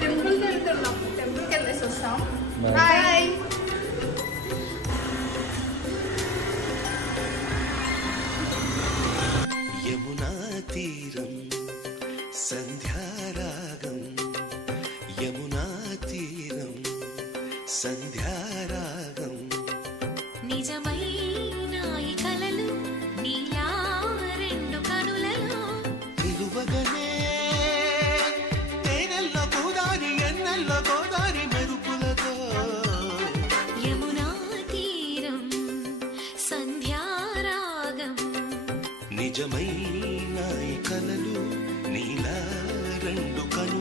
టెంపుల్కి వెళ్తున్నాం, టెంపుల్కి వెళ్ళేసి వస్తాం. Bye. బాయ్. యమునా తీరం సంధ్యారాగం, యమునా తీరం సంధ్యారాగం. నిజమైన ఈ కలలు నీలా రెండు కనులలో నిలువగనే తేనెల్లో గోదారి, ఎన్నెల్లో గోదారి మెరుపులతో. యమునా తీరం సంధ్యారాగం. నిజమైన ఈ కలలు నీలా రెండు కను